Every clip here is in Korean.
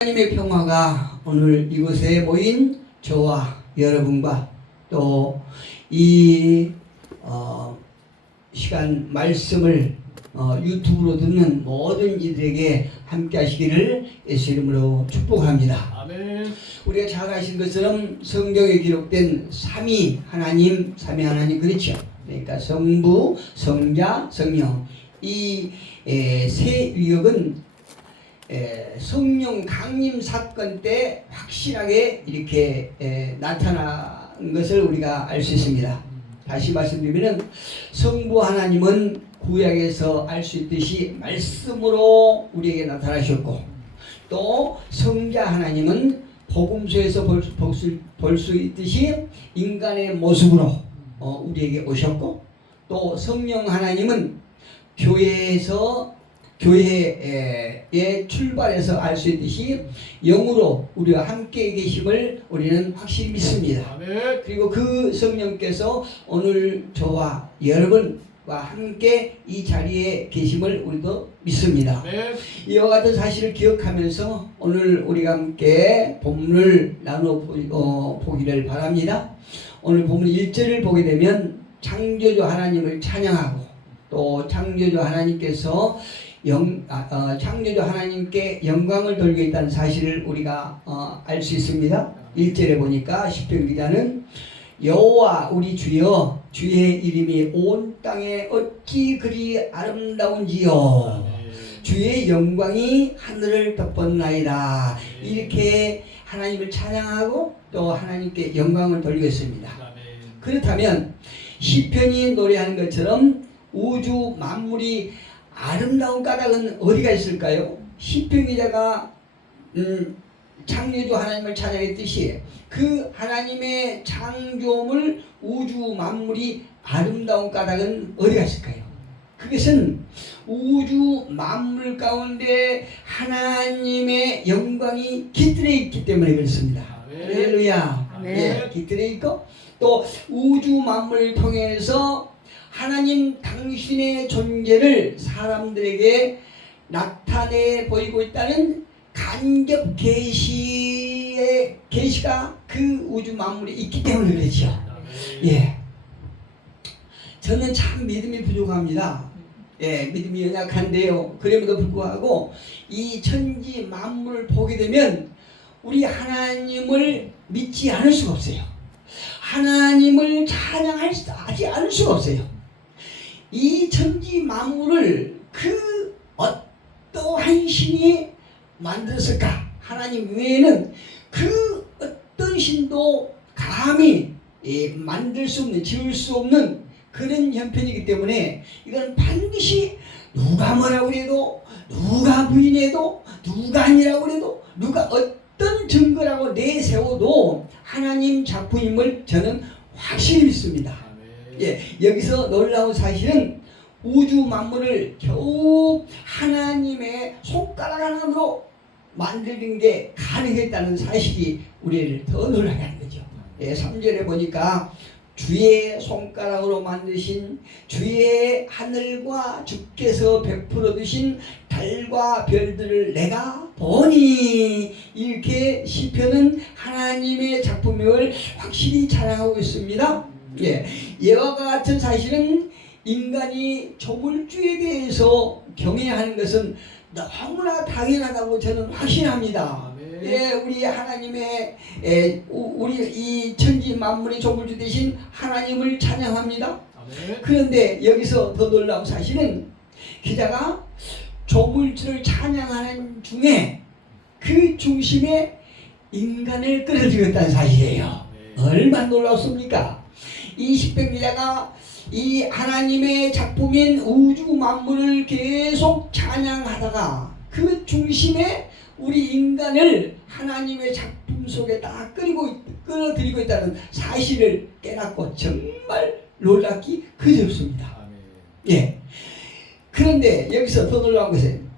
하나님의 평화가 오늘 이곳에 모인 저와 여러분과 또 이 시간 말씀을 유튜브로 듣는 모든 이들에게 함께 하시기를 예수 이름으로 축복합니다. 아멘. 우리가 잘 아신 것처럼 성경에 기록된 삼위 하나님 그렇죠? 그러니까 성부, 성자, 성령 이 세 위역은 성령 강림 사건 때 확실하게 이렇게 나타난 것을 우리가 알 수 있습니다. 다시 말씀드리면 성부 하나님은 구약에서 알 수 있듯이 말씀으로 우리에게 나타나셨고, 또 성자 하나님은 복음서에서 볼 수 있듯이 인간의 모습으로 우리에게 오셨고, 또 성령 하나님은 교회의 출발해서 알 수 있듯이 영으로 우리와 함께 계심을 우리는 확실히 믿습니다. 아멘. 그리고 그 성령께서 오늘 저와 여러분과 함께 이 자리에 계심을 우리도 믿습니다. 아멘. 이와 같은 사실을 기억하면서 오늘 우리가 함께 본문을 나누어 보기를 바랍니다. 오늘 본문 1절을 보게 되면 창조주 하나님을 찬양하고, 또 창조주 하나님께서 창조주 하나님께 영광을 돌리고 있다는 사실을 우리가 알 수 있습니다. 1절에 보니까 시편 기자는 여호와 우리 주여, 주의 이름이 온 땅에 어찌 그리 아름다운지요, 주의 영광이 하늘을 덮었나이다. 이렇게 하나님을 찬양하고 또 하나님께 영광을 돌리고 있습니다. 그렇다면 시편이 노래하는 것처럼 우주 만물이 아름다운 까닭은 어디가 있을까요? 시편 기자가 창조주 하나님을 찬양했듯이 그 하나님의 창조물 우주 만물이 아름다운 까닭은 어디가 있을까요? 그것은 우주 만물 가운데 하나님의 영광이 깃들어 있기 때문에 그렇습니다. 할렐루야. 예, 깃들어 있고, 또 우주 만물을 통해서 하나님 당신의 존재를 사람들에게 나타내 보이고 있다는 간접 계시가 그 우주 만물에 있기 때문에 그렇죠. 예, 저는 참 믿음이 부족합니다. 예, 믿음이 연약한데요. 그럼에도 불구하고 이 천지 만물을 보게 되면 우리 하나님을 믿지 않을 수가 없어요. 하나님을 찬양하지 않을 수가 없어요. 이 천지 만물을 그 어떠한 신이 만들었을까? 하나님 외에는 그 어떤 신도 감히 만들 수 없는, 지을 수 없는 그런 형편이기 때문에 이건 반드시 누가 뭐라고 해도, 누가 부인해도, 누가 아니라고 해도, 누가 어떤 증거라고 내세워도 하나님 작품임을 저는 확실히 믿습니다. 예, 여기서 놀라운 사실은 우주 만물을 겨우 하나님의 손가락 하나로 만드는 게 가능했다는 사실이 우리를 더 놀라게 하는 거죠. 예, 3절에 보니까 주의 손가락으로 만드신 주의 하늘과 주께서 베풀어 두신 달과 별들을 내가 보니, 이렇게 시편은 하나님의 작품임을 확실히 자랑하고 있습니다. 예, 이와 같은 사실은 인간이 조물주에 대해서 경외하는 것은 너무나 당연하다고 저는 확신합니다. 예, 우리 하나님의 우리 이 천지 만물의 조물주 대신 하나님을 찬양합니다. 그런데 여기서 더 놀라운 사실은 기자가 조물주를 찬양하는 중에 그 중심에 인간을 끌어들였다는 사실이에요. 얼마나 놀랍습니까? 이 시편 기자가 이 하나님의 작품인 우주 만물을 계속 찬양하다가 그 중심에 우리 인간을 하나님의 작품 속에 딱 끌어들이고 있다는 사실을 깨닫고 정말 놀랍기 그지없습니다. 예. 그런데 여기서 더 놀라운 것은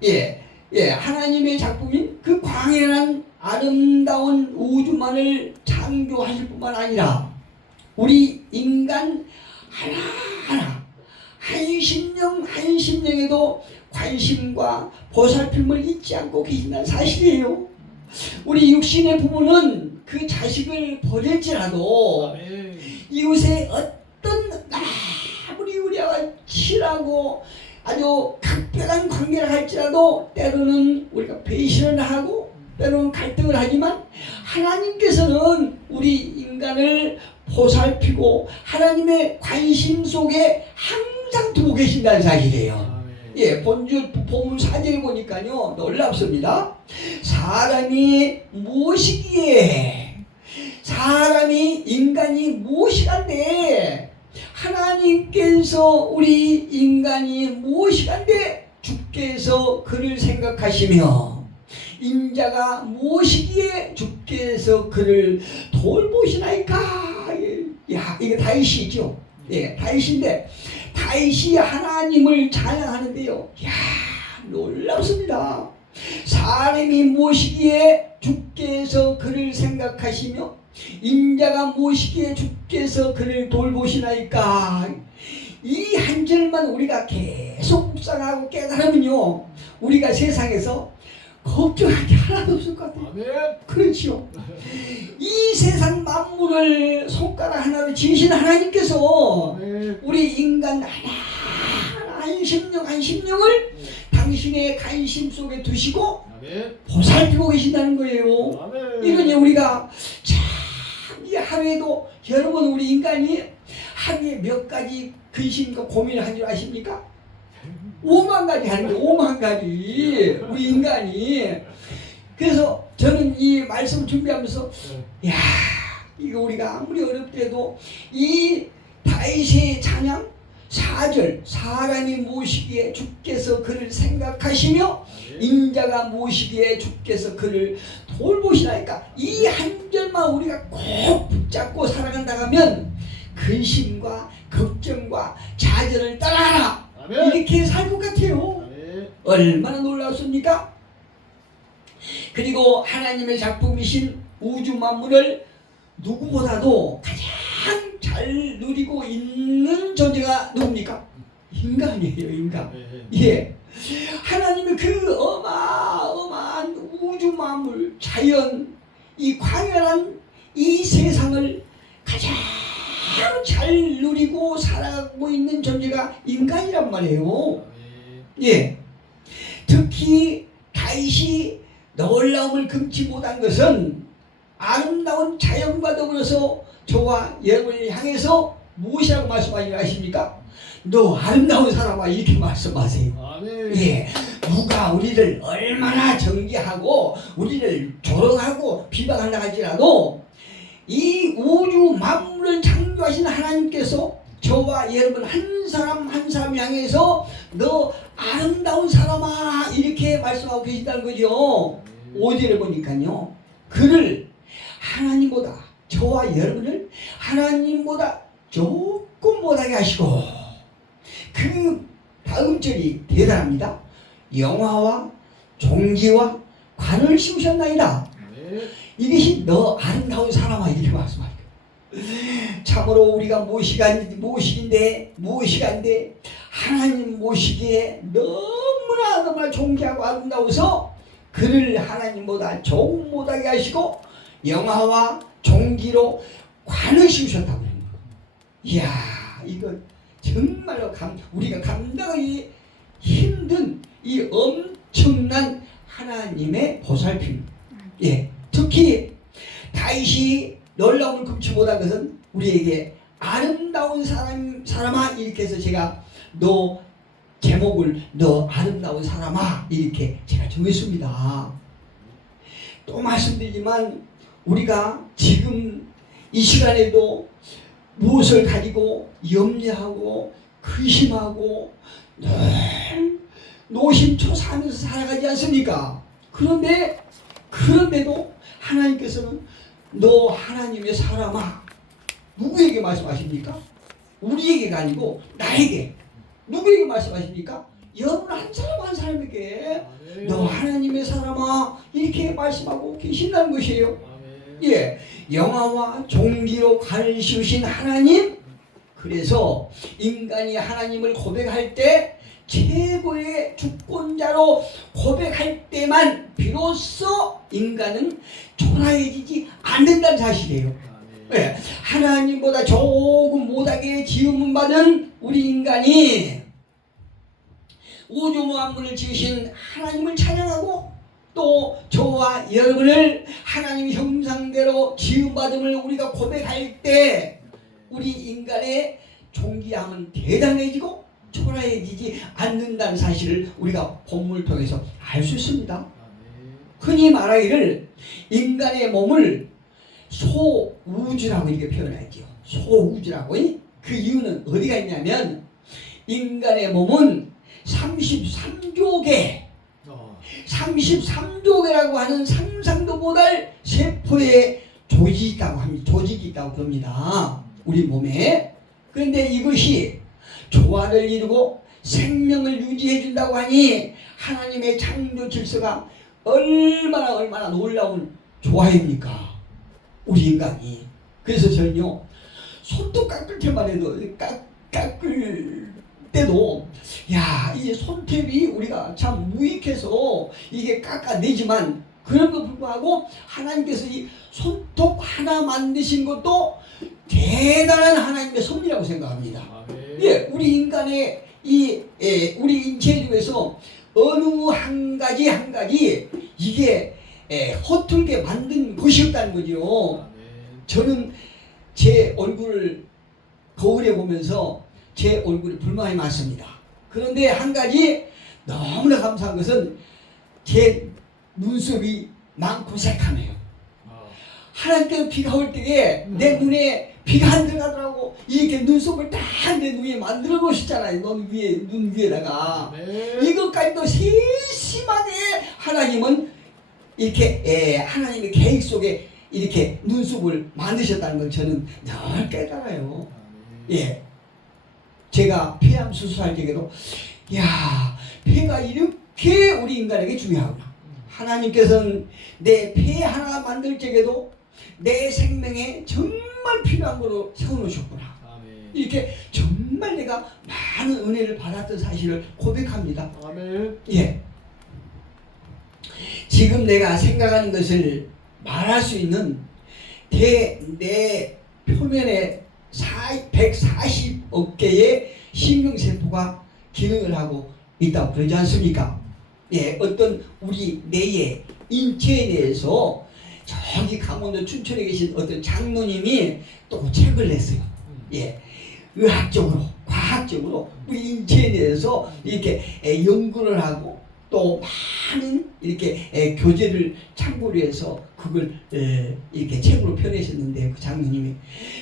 하나님의 작품인 그 광활한 아름다운 우주만을 창조하실 뿐만 아니라 우리 인간 하나하나 한 심령에도 관심과 보살핌을 잊지 않고 계신다는 사실이에요. 우리 육신의 부모는 그 자식을 버릴지라도 아멘. 이웃의 어떤 아무리 우리와 친하고 아주 각별한 관계를 할지라도 때로는 우리가 배신을 하고 때로는 갈등을 하지만 하나님께서는 우리 인간을 보살피고 하나님의 관심 속에 항상 두고 계신다는 사실이에요. 예, 본문 4절을 보니까요 놀랍습니다. 사람이 인간이 무엇이간데 하나님께서 우리 인간이 무엇이간데 주께서 그를 생각하시며 인자가 무엇이기에 주께서 그를 돌보시나이까. 야, 이게 다윗이죠. 예, 다윗인데 다윗이 하나님을 찬양하는데요. 야, 놀랍습니다. 사람이 무엇이기에 주께서 그를 생각하시며 인자가 무엇이기에 주께서 그를 돌보시나이까. 이 한 절만 우리가 계속 묵상하고 깨달으면요 우리가 세상에서 걱정할 게 하나도 없을 것 같아요. 아멘. 그렇죠. 이 세상 만물을 손가락 하나로 지으신 하나님께서 아멘. 우리 인간 하나하나 한 심령을 당신의 관심 속에 두시고 아멘. 보살피고 계신다는 거예요. 아멘. 이거는 우리가 참 이 하루에도 여러분 우리 인간이 하루에 몇 가지 근심과 고민을 한 줄 아십니까? 5만 가지 하는 거예요. 5만 가지 우리 인간이. 그래서 저는 이 말씀 준비하면서 야 이거 우리가 아무리 어렵더라도 이 다윗의 찬양 4절 사람이 무엇이기에 주께서 그를 생각하시며 인자가 무엇이기에 주께서 그를 돌보시나이까. 이 한 절만 우리가 꼭 붙잡고 살아간다면 근심과 걱정과 좌절을 따라하라 이렇게 살 것 같아요. 얼마나 놀라웠습니까? 그리고 하나님의 작품이신 우주 만물을 누구보다도 가장 잘 누리고 있는 존재가 누굽니까? 인간이에요. 인간. 예, 하나님의 그 어마어마한 우주 만물 자연 이 광활한 이 세상을 가장 잘 누리고 살아가고 있는 존재가 인간이란 말이에요. 예, 특히 다윗이 놀라움을 금치 못한 것은 아름다운 자연과 더불어서 저와 여러분을 향해서 무엇이라고 말씀하시는 아십니까? 너 아름다운 사람아 이렇게 말씀하세요. 아멘. 예, 누가 우리를 얼마나 정죄하고 우리를 조롱하고 비방한다 할지라도 이 우주 만물을 창조하신 하나님께서 저와 여러분 한 사람 한 사람 향해서 너 아름다운 사람아 이렇게 말씀하고 계신다는 거죠. 5절에 보니까요 그를 하나님보다 저와 여러분을 하나님보다 조금 못하게 하시고 그 다음 절이 대단합니다. 영화와 종기와 관을 씌우셨나이다. 이것이 너 아름다운 사람아 이렇게 말씀하니까 참으로 우리가 무엇이긴데 하나님 모시기에 너무나 존귀하고 아름다워서 그를 하나님보다 조금 못하게 하시고 영화와 종기로 관을 씌우셨다고 그러는 거예요. 이야 이거 정말로 우리가 감당하기 힘든 이 엄청난 하나님의 보살핌. 예, 특히 다윗이 놀라움을 금치 못한 것은 우리에게 아름다운 사람아 이렇게 해서 제가 너 제목을 너 아름다운 사람아 이렇게 제가 정했습니다. 또 말씀드리지만 우리가 지금 이 시간에도 무엇을 가지고 염려하고 근심하고 늘 노심초사하면서 살아가지 않습니까? 그런데도 하나님께서는 너 하나님의 사람아 누구에게 말씀하십니까? 우리에게가 아니고 나에게. 누구에게 말씀하십니까? 여러분 한 사람 한 사람에게 너 하나님의 사람아 이렇게 말씀하고 계신다는 것이에요. 예, 영화와 종기로 관을 씌우신 하나님. 그래서 인간이 하나님을 고백할 때 최고의 주권자로 고백할 때만 비로소 인간은 초라해지지 않는다는 사실이에요. 네. 하나님보다 조금 못하게 지음을 받은 우리 인간이 우주 만물을 지으신 하나님을 찬양하고 또 저와 여러분을 하나님 형상대로 지음받음을 우리가 고백할 때 우리 인간의 존귀함은 대단해지고 초라해지지 않는다는 사실을 우리가 본문을 통해서 알 수 있습니다. 흔히 말하기를 인간의 몸을 소우주라고 이렇게 표현하죠. 소우주라고. 그 이유는 어디가 있냐면 인간의 몸은 33조 개라고 하는 상상도 못할 세포의 조직이 있다고 봅니다. 우리 몸에. 그런데 이것이 조화를 이루고 생명을 유지해 준다고 하니 하나님의 창조 질서가 얼마나 놀라운 조화입니까? 우리 인간이. 그래서 저는요, 손톱 깎을 때만 해도 깎을 때도 이 손톱이 우리가 참 무익해서 이게 깎아내지만 그럼에도 불구하고 하나님께서 이 손톱 하나 만드신 것도 대단한 하나님의 섭리라고 생각합니다. 예, 우리 인간의 우리 인체 중에서 어느 한 가지 이게 허툴게 만든 것이 없다는 거죠. 저는 제 얼굴을 거울에 보면서 제 얼굴에 불만이 많습니다. 그런데 한 가지 너무나 감사한 것은 제 눈썹이 많고 새카매요. 하나님께서 비가 올 때에 내 눈에 비가 안 들어가더라고. 이렇게 눈썹을 딱 내 눈에 만들어 놓으시잖아요. 눈 위에다가. 이것까지도 세심하게 하나님은 이렇게 하나님의 계획 속에 이렇게 눈썹을 만드셨다는 걸 저는 늘 깨달아요. 예. 제가 폐암 수술할 때에도 폐가 이렇게 우리 인간에게 중요하구나. 하나님께서는 내 폐 하나 만들 적에도 내 생명에 정말 필요한 거로 세워놓으셨구나. 이렇게 정말 내가 많은 은혜를 받았던 사실을 고백합니다. 아멘. 예. 지금 내가 생각하는 것을 말할 수 있는 내 표면에 140억 개의 신경세포가 기능을 하고 있다고 그러지 않습니까? 예, 어떤 우리 뇌의 인체에 대해서 저기 강원도 춘천에 계신 어떤 장로님이 또 책을 냈어요. 예, 의학적으로, 과학적으로 우리 인체에 대해서 이렇게 연구를 하고 또 많은 이렇게 교재를 참고로 해서 그걸 이렇게 책으로 펴내셨는데 그 장로님이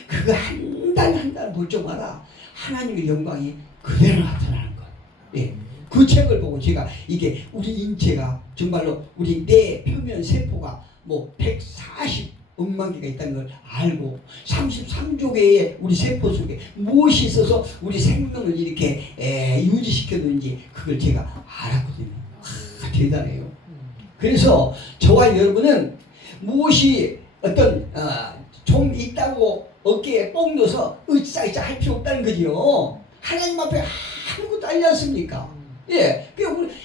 그거 한 달 볼 때마다 하나님의 영광이 그대로 나타나는 것. 예. 그 책을 보고 제가 이게 우리 인체가 정말로 우리 뇌 표면 세포가 뭐 140억만 개가 있다는 걸 알고 33조 개의 우리 세포 속에 무엇이 있어서 우리 생명을 이렇게 유지시켜 놓는지 그걸 제가 알았거든요. 대단해요. 그래서 저와 여러분은 무엇이 어떤 좀 있다고 어깨에 뽕 넣어서 으쌰으쌰 할 필요 없다는 거지요. 하나님 앞에 아무것도 아니지 않습니까? 예,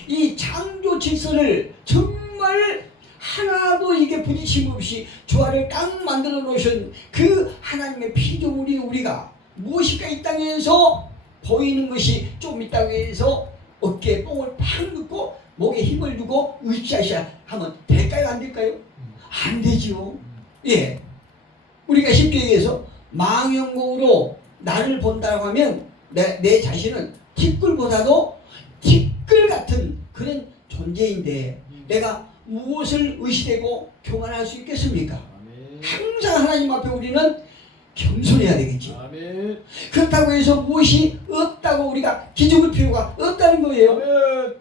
이 창조 질서를 정말 하나도 이게 부딪힘 없이 조화를 딱 만들어 놓으신 그 하나님의 피조물이 우리가 무엇일까 이 땅에서 보이는 것이 좀 있다고 해서 어깨에 뽕을 팍 넣고 목에 힘을 주고 으쌰으쌰 하면 될까요? 안 될까요? 안 되죠. 예. 우리가 쉽게 얘기해서 망연고로 나를 본다고 하면 내 자신은 티끌보다도 티끌 같은 그런 존재인데 내가 무엇을 의시되고 교만할 수 있겠습니까? 항상 하나님 앞에 우리는 겸손해야 되겠지. 그렇다고 해서 무엇이 없다고 우리가 기죽을 필요가 없다는 거예요.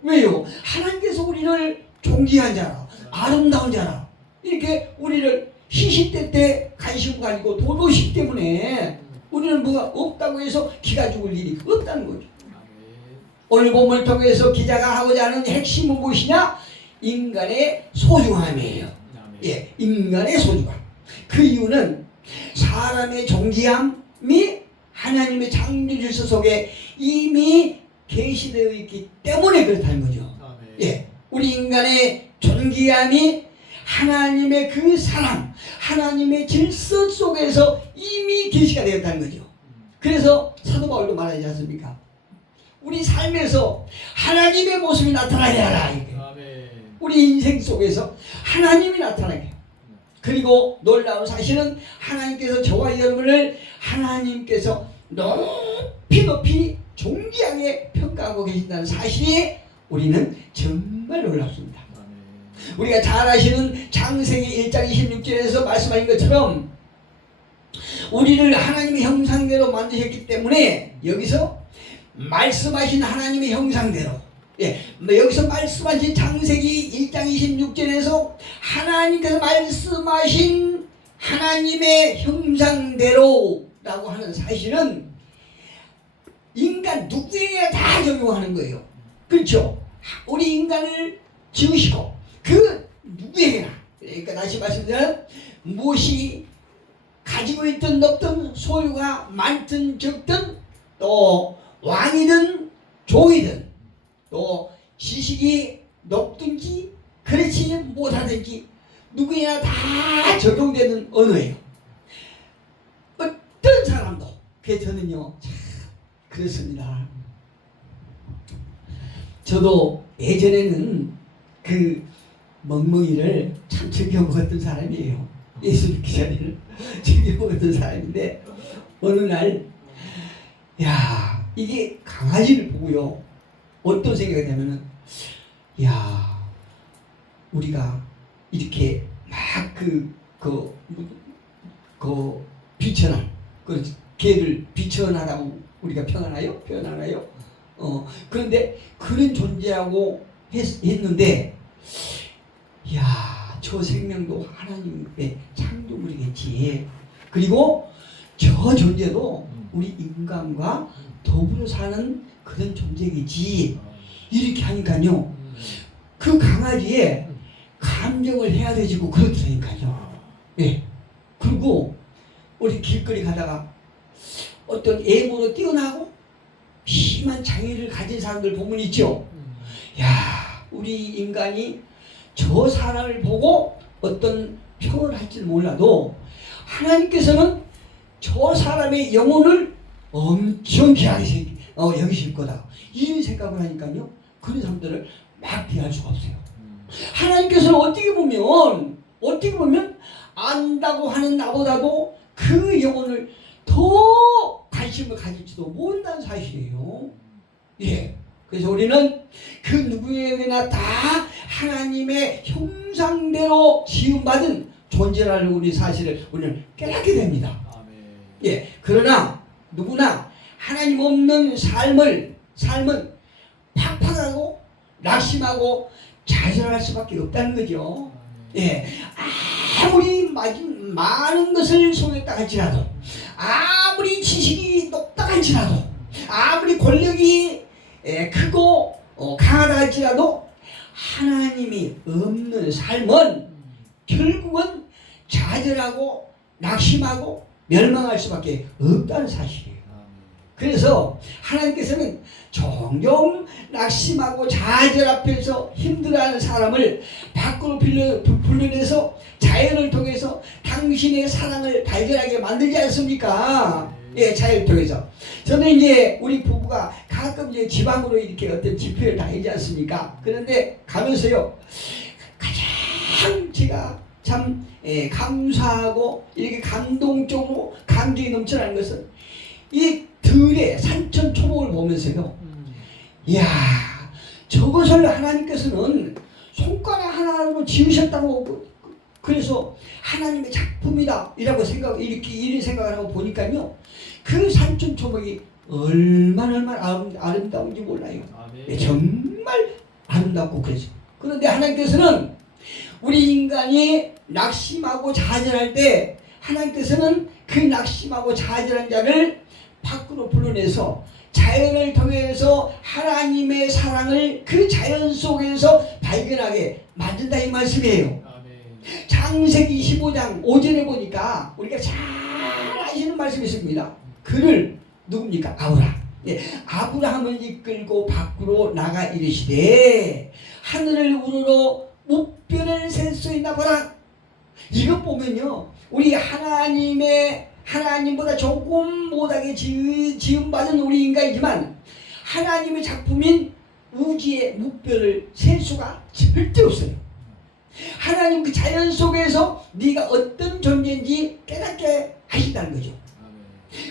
왜요? 하나님께서 우리를 존귀한 자라, 아름다운 자라 이렇게 우리를 시시때때 관심 가지고 돌보시기 때문에 우리는 뭐가 없다고 해서 기가 죽을 일이 없다는 거죠. 오늘 본문을 통해서 기자가 하고자 하는 핵심은 무엇이냐? 인간의 소중함이에요. 예, 인간의 소중함. 그 이유는 사람의 존귀함이 하나님의 창조 질서 속에 이미 계시되어 있기 때문에 그렇다는 거죠. 예, 우리 인간의 존귀함이 하나님의 그 사랑, 하나님의 질서 속에서 이미 계시가 되었다는 거죠. 그래서 사도 바울도 말하지 않습니까? 우리 삶에서 하나님의 모습이 나타나야 하라. 우리 인생 속에서 하나님이 나타나게. 그리고 놀라운 사실은 하나님께서 저와 여러분을 하나님께서 높이 높이 존귀하게 평가하고 계신다는 사실이 우리는 정말 놀랍습니다. 우리가 잘 아시는 창세기 1장 26절에서 말씀하신 것처럼 우리를 하나님의 형상대로 만드셨기 때문에 여기서 말씀하신 하나님의 형상대로, 예, 여기서 말씀하신 창세기 1장 26절에서 하나님께서 말씀하신 하나님의 형상대로라고 하는 사실은 인간 누구에게 다 적용하는 거예요. 그렇죠? 우리 인간을 지으시고 그 누구에게나, 그러니까 다시 말씀드리면 무엇이 가지고 있든 없든 소유가 많든 적든 또 왕이든 종이든 또 지식이 높든지 그렇지 못하든지 누구에나 다 적용되는 언어예요. 어떤 사람도. 그래서 저는요 참 그렇습니다. 저도 예전에는 그 멍멍이를 참 즐겨 먹었던 사람이에요. 예수 믿기 전에는 즐겨 먹었던 사람인데 어느 날 야, 이게 강아지를 보고요 어떤 생각이 되면은 야, 우리가 이렇게 막 비천한 그 개를 비천하다고 우리가 표현하나요? 그런데 그런 존재하고 했는데 야, 저 생명도 하나님의 창조물이겠지. 그리고 저 존재도 우리 인간과 더불어 사는 그런 존재겠지. 이렇게 하니까요 그 강아지에 감정을 해야 되지고 그렇다니까요. 예. 그리고 우리 길거리 가다가 어떤 외모로 뛰어나고 심한 장애를 가진 사람들 보면 있죠. 야, 우리 인간이 저 사람을 보고 어떤 표현을 할지는 몰라도 하나님께서는 저 사람의 영혼을 엄청 귀하게 여기실 거다. 이런 생각을 하니까요 그런 사람들을 막 비할 수가 없어요. 하나님께서는 어떻게 보면 안다고 하는 나보다도 그 영혼을 더 관심을 가질지도 모른다는 사실이에요. 예. 그래서 우리는 그 누구에게나 다 하나님의 형상대로 지음받은 존재라는 우리 사실을 우리는 깨닫게 됩니다. 예. 그러나 누구나 하나님 없는 삶은 팍팍하고 낙심하고 좌절할 수밖에 없다는 거죠. 예. 아무리 많은 것을 소유했다 할지라도, 아무리 지식이 높다 할지라도, 아무리 권력이 크고 강하다 할지라도 하나님이 없는 삶은 결국은 좌절하고 낙심하고 멸망할 수밖에 없다는 사실이에요. 그래서 하나님께서는 종종 낙심하고 좌절 앞에서 힘들어하는 사람을 밖으로 불러내서 자연을 통해서 당신의 사랑을 발견하게 만들지 않습니까? 예, 자연을 통해서. 저는 이제 우리 부부가 가끔 이제 지방으로 이렇게 어떤 집회를 다니지 않습니까? 그런데 가면서요 가장 제가 참 감사하고 이렇게 감동적으로 감정이 넘쳐나는 것은 이 들의 산천 초목을 보면서요, 이야, 저것을 하나님께서는 손가락 하나로 지으셨다고, 그래서 하나님의 작품이다 이라고 이런 생각을 하고 보니까요 그 산천 초목이 얼마나 아름다운지 몰라요. 네, 정말 아름답고 그래서. 그런데 하나님께서는 우리 인간이 낙심하고 좌절할 때 하나님께서는 그 낙심하고 좌절한 자를 밖으로 불러내서 자연을 통해서 하나님의 사랑을 그 자연 속에서 발견하게 만든다 이 말씀이에요. 창세기 25장 5절에 보니까 우리가 잘 아시는 말씀이 있습니다. 그를 누굽니까? 아브라함. 예, 아브라함을 이끌고 밖으로 나가 이르시되 하늘을 우러러 무뼈를 셀 수 있나 보라. 이것 보면요, 우리 하나님보다 조금 못하게 지음받은 우리 인간이지만 하나님의 작품인 우주의 무뼈를 셀 수가 절대 없어요. 하나님 그 자연 속에서 네가 어떤 존재인지 깨닫게 하신다는 거죠.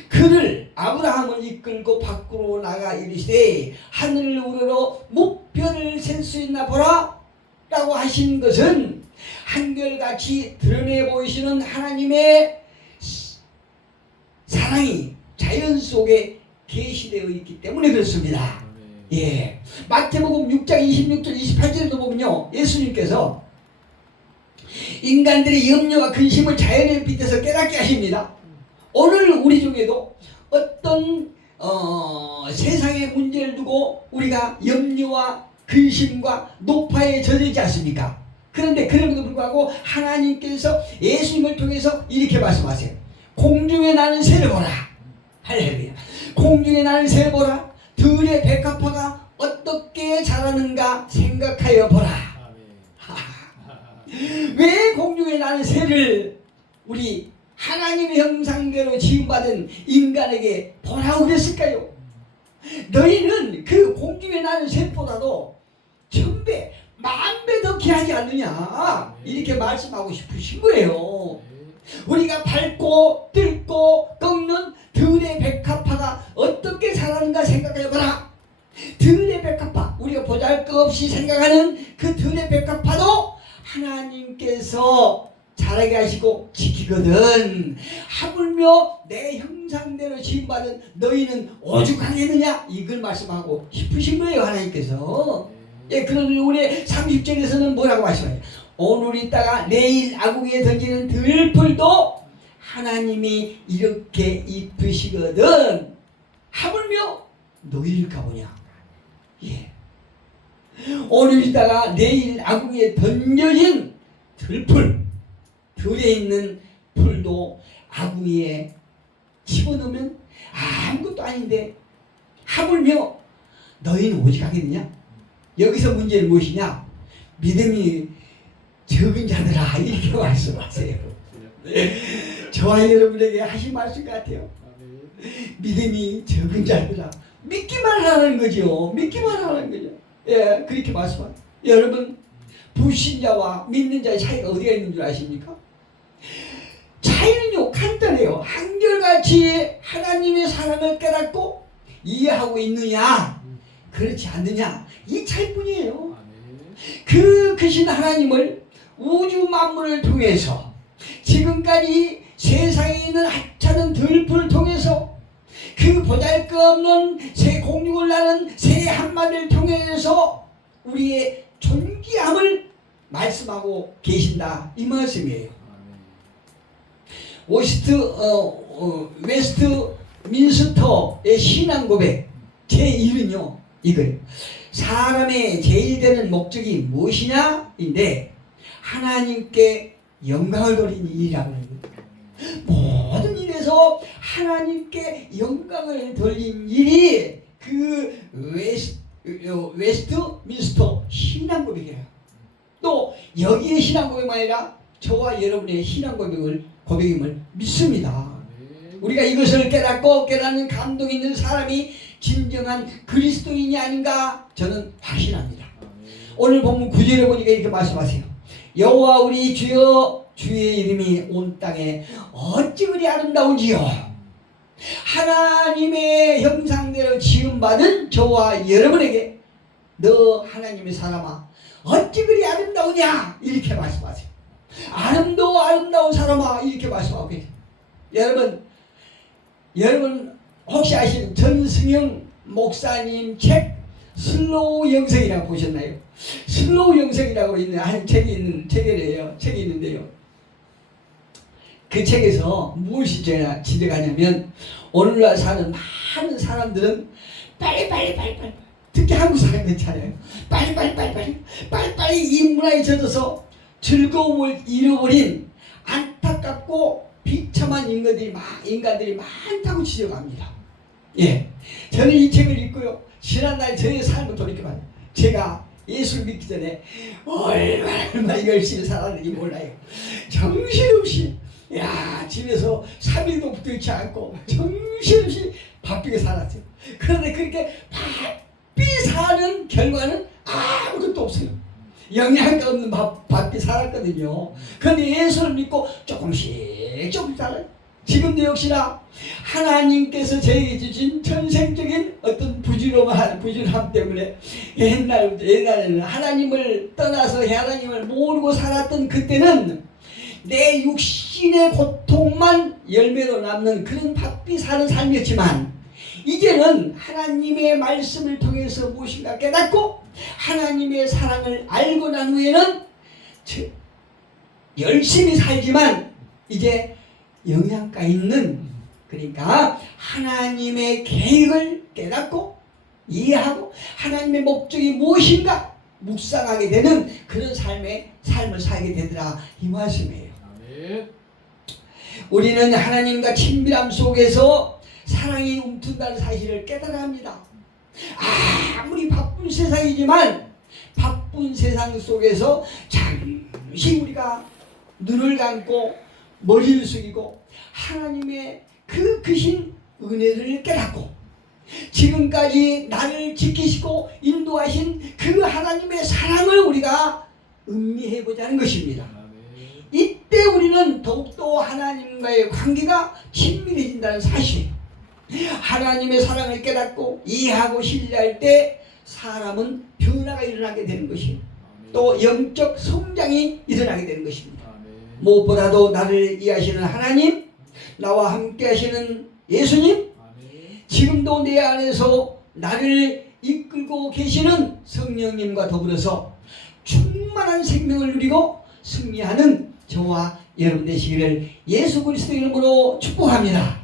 그를 아브라함을 이끌고 밖으로 나가 이르시되 하늘을 우러러 무뼈를 셀 수 있나 보라 라고 하신 것은 한결같이 드러내 보이시는 하나님의 사랑이 자연 속에 계시되어 있기 때문에 그렇습니다. 예, 마태복음 6장 26절 28절에도 보면요, 예수님께서 인간들의 염려와 근심을 자연의 빛에서 깨닫게 하십니다. 오늘 우리 중에도 어떤 세상의 문제를 두고 우리가 염려와 근심과 노파에 젖어있지 않습니까? 그런데 그럼에도 불구하고 하나님께서 예수님을 통해서 이렇게 말씀하세요. 공중에 나는 새를 보라. 할렐루야. 공중에 나는 새를 보라. 들의 백합화가 어떻게 자라는가 생각하여 보라. 왜 공중에 나는 새를 우리 하나님의 형상대로 지음받은 인간에게 보라고 그랬을까요? 너희는 그 공중에 나는 새보다도 1000배, 10,000배 더 귀하지 않느냐, 이렇게 말씀하고 싶으신 거예요. 우리가 밟고 뜯고 꺾는 들의 백합화가 어떻게 자라는가 생각해봐라. 들의 백합화, 우리가 보잘것없이 생각하는 그 들의 백합화도 하나님께서 자라게 하시고 지키거든. 하물며 내 형상대로 지음받은 너희는 오죽하겠느냐, 이걸 말씀하고 싶으신 거예요, 하나님께서. 예, 그런데 우리 30절에서는 뭐라고 말씀하세요? 오늘 있다가 내일 아궁이에 던지는 들풀도 하나님이 이렇게 입으시거든. 하물며 너희를 가보냐. 예. 오늘 있다가 내일 아궁이에 던져진 들풀, 들에 있는 풀도 아궁이에 집어넣으면 아무것도 아닌데 하물며 너희는 오직 하겠느냐? 여기서 문제는 무엇이냐? 믿음이 적은 자들아, 이렇게 말씀하세요. 저와 여러분에게 하신 말씀 같아요. 믿음이 적은 자들아, 믿기만 하는 거죠. 믿기만 하는 거죠. 예, 그렇게 말씀하세요. 여러분, 불신자와 믿는 자의 차이가 어디가 있는 줄 아십니까? 차이는요, 간단해요. 한결같이 하나님의 사랑을 깨닫고 이해하고 있느냐, 그렇지 않느냐, 이 차이뿐이에요. 그 크신 하나님을 우주 만물을 통해서 지금까지 세상에 있는 하찮은 들풀을 통해서 그 보잘것없는 새 공중을 나는 새 한마디를 통해서 우리의 존귀함을 말씀하고 계신다, 이 말씀이에요. 웨스트 민스터의 신앙 고백 제1은요 이거예요. 사람의 제일 되는 목적이 무엇이냐 인데 하나님께 영광을 돌리는 일이라고 해요. 모든 일에서 하나님께 영광을 돌린 일이 그 웨스트 민스터 신앙 고백이에요. 또 여기에 신앙 고백만 아니라 저와 여러분의 신앙 고백임을 믿습니다. 우리가 이것을 깨닫고 깨닫는 감동 있는 사람이 진정한 그리스도인이 아닌가 저는 확신합니다. 오늘 본문 9절에 보니까 이렇게 말씀하세요. 여호와 우리 주여, 주의 이름이 온 땅에 어찌 그리 아름다운지요. 하나님의 형상대로 지음받은 저와 여러분에게 너 하나님의 사람아 어찌 그리 아름다우냐, 이렇게 말씀하세요. 아름다운 사람아, 이렇게 말씀하고 계세요. 여러분 혹시 아시는 전승영 목사님 책 슬로우 영성이라고 보셨나요? 슬로우 영성이라고 있는 한 책이 있는데요. 그 책에서 무엇이 지적하냐면 오늘날 사는 많은 사람들은 빨리 특히 한국 사람 괜찮아요. 빨리 이 문화에 젖어서 즐거움을 잃어버린 안타깝고 비참한 인간들이 많다고 지적합니다. 예, 저는 이 책을 읽고요, 지난날 저의 삶을 돌이켜봐요. 제가 예수를 믿기 전에 얼마나 열심히 살았는지 몰라요. 정신없이, 야, 집에서 3일도 붙어있지 않고 정신없이 바쁘게 살았어요. 그런데 그렇게 바삐 사는 결과는 아무것도 없어요. 영양가 없는 바삐 살았거든요. 그런데 예수를 믿고 조금씩 살아요. 지금도 역시나 하나님께서 저에게 주신 전생적인 어떤 부지런함 때문에 옛날에는 하나님을 떠나서 하나님을 모르고 살았던 그때는 내 육신의 고통만 열매로 남는 그런 바삐 사는 삶이었지만, 이제는 하나님의 말씀을 통해서 무엇인가 깨닫고 하나님의 사랑을 알고 난 후에는 열심히 살지만 이제 영양가 있는, 그러니까 하나님의 계획을 깨닫고 이해하고 하나님의 목적이 무엇인가 묵상하게 되는 그런 삶을 살게 되더라, 이 말씀이에요. 아멘. 우리는 하나님과 친밀함 속에서 사랑이 움튼다는 사실을 깨달아야 합니다. 아무리 바쁜 세상이지만 바쁜 세상 속에서 잠시 우리가 눈을 감고 머리를 숙이고 하나님의 그 크신 은혜를 깨닫고 지금까지 나를 지키시고 인도하신 그 하나님의 사랑을 우리가 음미해 보자는 것입니다. 이때 우리는 더욱더 하나님과의 관계가 친밀해진다는 사실이에요. 하나님의 사랑을 깨닫고 이해하고 신뢰할 때 사람은 변화가 일어나게 되는 것이에요. 또 영적 성장이 일어나게 되는 것입니다. 무엇보다도 나를 이해하시는 하나님, 나와 함께 하시는 예수님, 지금도 내 안에서 나를 이끌고 계시는 성령님과 더불어서 충만한 생명을 누리고 승리하는 저와 여러분 되시기를 예수 그리스도 이름으로 축복합니다.